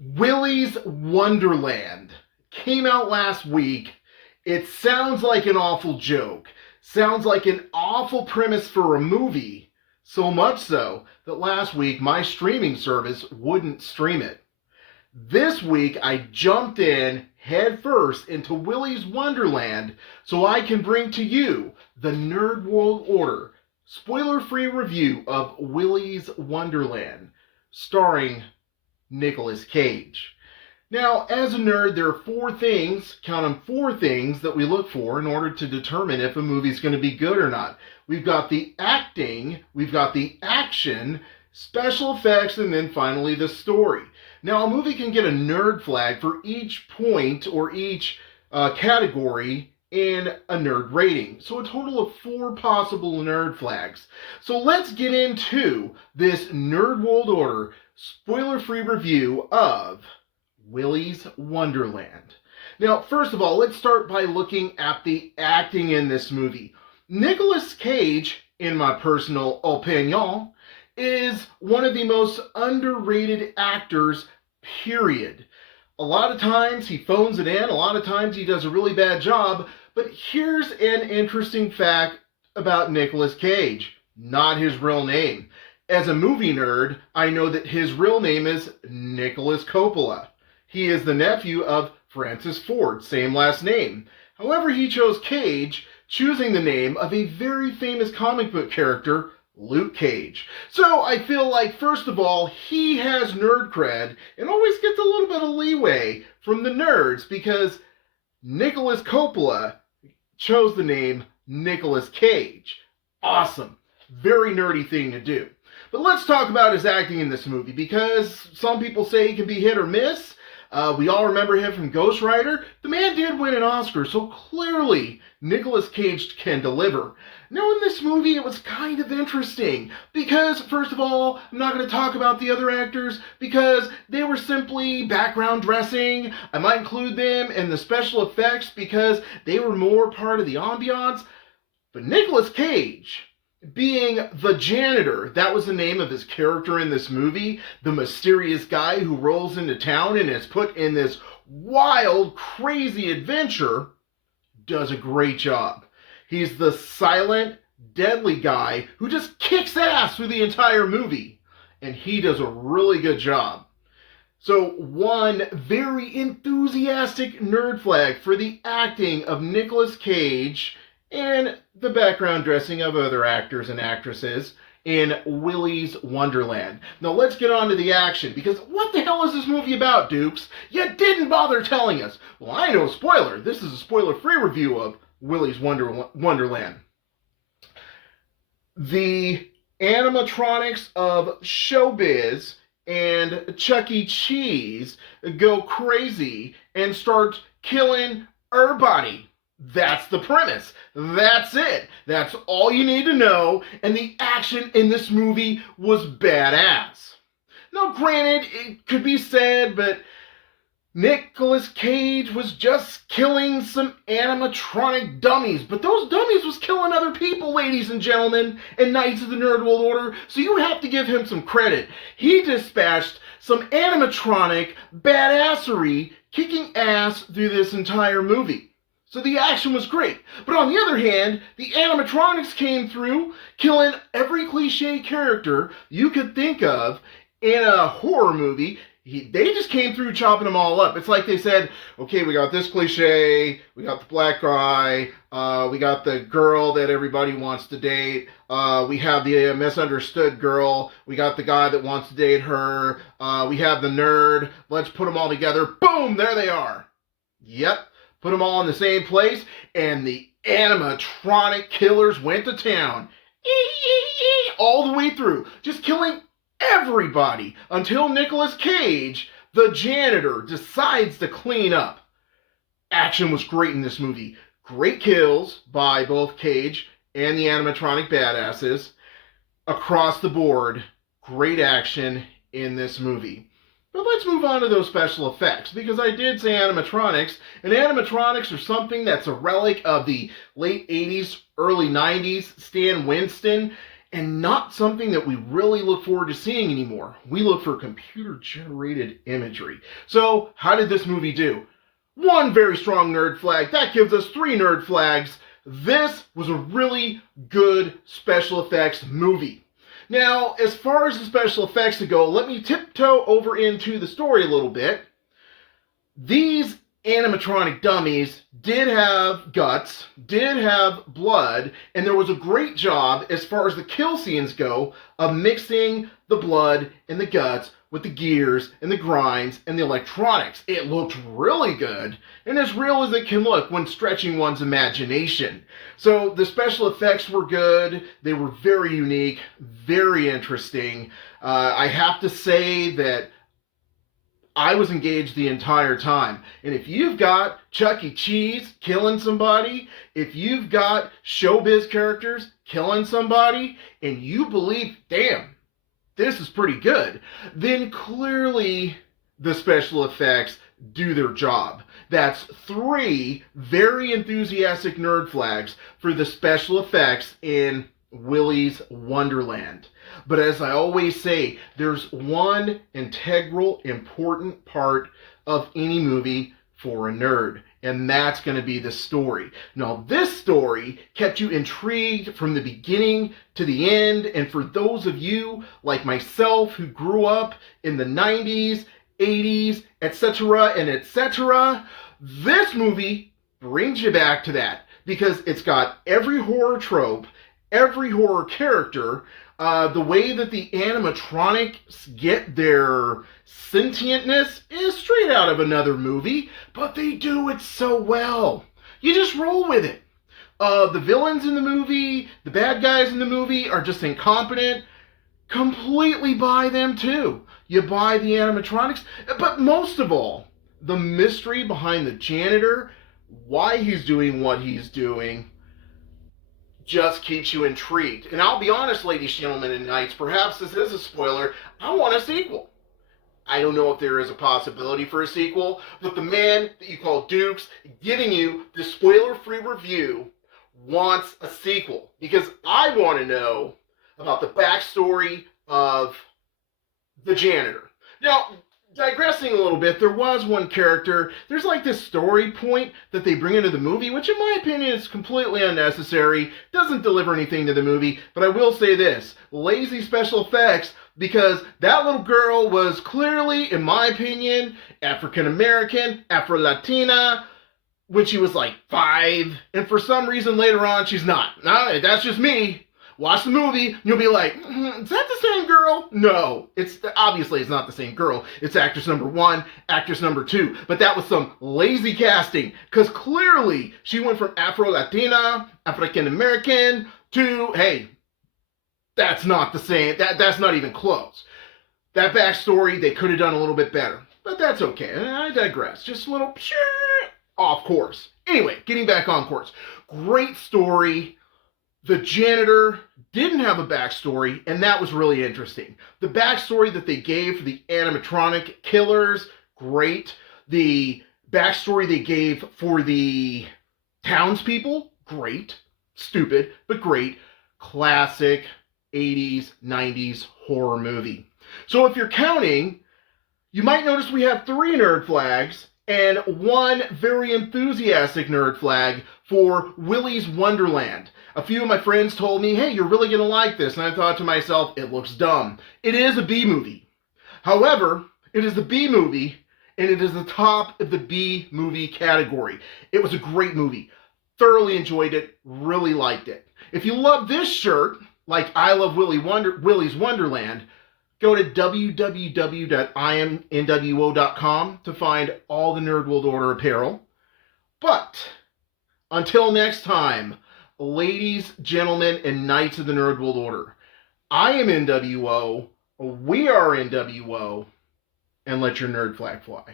Willy's Wonderland came out last week. It sounds like an awful joke. Sounds like an awful premise for a movie. So much so that last week my streaming service wouldn't stream it. This week I jumped in head first into Willy's Wonderland so I can bring to you the Nerd World Order spoiler-free review of Willy's Wonderland, starring Nicolas Cage. Now, as a nerd, there are four things, count them, four things that we look for in order to determine if a movie's going to be good or not. We've got the acting, we've got the action, special effects, and then finally the story. Now, a movie can get a nerd flag for each point or each category in a nerd rating. So a total of 4 possible nerd flags. So let's get into this Nerd World Order spoiler-free review of Willy's Wonderland. Now, first of all, let's start by looking at the acting in this movie. Nicolas Cage, in my personal opinion, is one of the most underrated actors, period. A lot of times he phones it in, a lot of times he does a really bad job, but here's an interesting fact about Nicolas Cage. Not his real name. As a movie nerd, I know that his real name is Nicholas Coppola. He is the nephew of Francis Ford, same last name. However, he chose Cage, choosing the name of a very famous comic book character, Luke Cage. So I feel like, first of all, he has nerd cred and always gets a little bit of leeway from the nerds because Nicholas Coppola chose the name Nicolas Cage. Awesome. Very nerdy thing to do. But let's talk about his acting in this movie, because some people say he can be hit or miss. We all remember him from Ghost Rider. The man did win an Oscar, so clearly Nicolas Cage can deliver. Now in this movie it was kind of interesting, because first of all, I'm not going to talk about the other actors, because they were simply background dressing. I might include them in the special effects, because they were more part of the ambiance. But Nicolas Cage, being the janitor, that was the name of his character in this movie, the mysterious guy who rolls into town and is put in this wild, crazy adventure, does a great job. He's the silent, deadly guy who just kicks ass through the entire movie, and he does a really good job. So one very enthusiastic nerd flag for the acting of Nicolas Cage and the background dressing of other actors and actresses in Willy's Wonderland. Now let's get on to the action, because what the hell is this movie about, Dukes? You didn't bother telling us. Well, I know a spoiler. This is a spoiler-free review of Willy's Wonderland. The animatronics of showbiz and Chuck E. Cheese go crazy and start killing everybody. That's the premise. That's it. That's all you need to know. And the action in this movie was badass. Now, granted, it could be said, but Nicolas Cage was just killing some animatronic dummies. But those dummies was killing other people, ladies and gentlemen, and Knights of the Nerd World Order. So you have to give him some credit. He dispatched some animatronic badassery, kicking ass through this entire movie. So the action was great. But on the other hand, the animatronics came through, killing every cliche character you could think of in a horror movie. They just came through chopping them all up. It's like they said, okay, we got this cliche, we got the black guy, we got the girl that everybody wants to date, we have the misunderstood girl, we got the guy that wants to date her, we have the nerd, let's put them all together. Boom, there they are. Yep. Put them all in the same place, and the animatronic killers went to town. All the way through. Just killing everybody until Nicolas Cage, the janitor, decides to clean up. Action was great in this movie. Great kills by both Cage and the animatronic badasses. Across the board, great action in this movie. But let's move on to those special effects, because I did say animatronics, and animatronics are something that's a relic of the late 80s, early 90s, Stan Winston, and not something that we really look forward to seeing anymore. We look for computer-generated imagery. So, how did this movie do? One very strong nerd flag. That gives us 3 nerd flags. This was a really good special effects movie. Now, as far as the special effects go, let me tiptoe over into the story a little bit. These animatronic dummies did have guts, did have blood, and there was a great job, as far as the kill scenes go, of mixing the blood and the guts with the gears and the grinds and the electronics. It looked really good, and as real as it can look when stretching one's imagination. So the special effects were good. They were very unique, very interesting. I have to say that I was engaged the entire time. And if you've got Chuck E. Cheese killing somebody, if you've got showbiz characters killing somebody, and you believe, damn, this is pretty good, then clearly the special effects do their job. That's 3 very enthusiastic nerd flags for the special effects in Willy's Wonderland. But as I always say, there's one integral, important part of any movie for a nerd, and that's going to be the story. Now, this story kept you intrigued from the beginning to the end, and for those of you like myself who grew up in the 90s, 80s, etc., and etc., this movie brings you back to that, because it's got every horror trope, every horror character. The way that the animatronics get their sentientness is straight out of another movie, but they do it so well. You just roll with it. The villains in the movie, the bad guys in the movie are just incompetent. Completely buy them too. You buy the animatronics, but most of all, the mystery behind the janitor, why he's doing what he's doing, just keeps you intrigued. And I'll be honest, ladies, gentlemen, and knights, perhaps this is a spoiler, I want a sequel. I don't know if there is a possibility for a sequel, but the man that you call Dukes, giving you the spoiler-free review, wants a sequel. Because I want to know about the backstory of the janitor. Now, digressing a little bit, there was one character, there's like this story point that they bring into the movie, which in my opinion is completely unnecessary, doesn't deliver anything to the movie, but I will say this, lazy special effects, because that little girl was clearly, in my opinion, African-American, Afro-Latina, when she was like 5, and for some reason later on she's not. No, that's just me. Watch the movie, and you'll be like, is that the same girl? No, obviously it's not the same girl. It's actress number 1, actress number 2. But that was some lazy casting, because clearly she went from Afro-Latina, African-American, to, hey, that's not the same. That's not even close. That backstory, they could have done a little bit better. But that's okay. I digress. Just a little off course. Anyway, getting back on course. Great story. The janitor didn't have a backstory, and that was really interesting. The backstory that they gave for the animatronic killers, great. The backstory they gave for the townspeople, great. Stupid, but great. Classic 80s, 90s horror movie. So if you're counting, you might notice we have 3 nerd flags and 1 very enthusiastic nerd flag for Willy's Wonderland. A few of my friends told me, hey, you're really going to like this. And I thought to myself, it looks dumb. It is a B movie. However, it is a B movie, and it is the top of the B movie category. It was a great movie. Thoroughly enjoyed it. Really liked it. If you love this shirt, like I love Willy's Wonderland, go to www.imnwo.com to find all the Nerd World Order apparel. But until next time, ladies, gentlemen, and knights of the Nerd World Order, I am NWO, we are NWO, and let your nerd flag fly.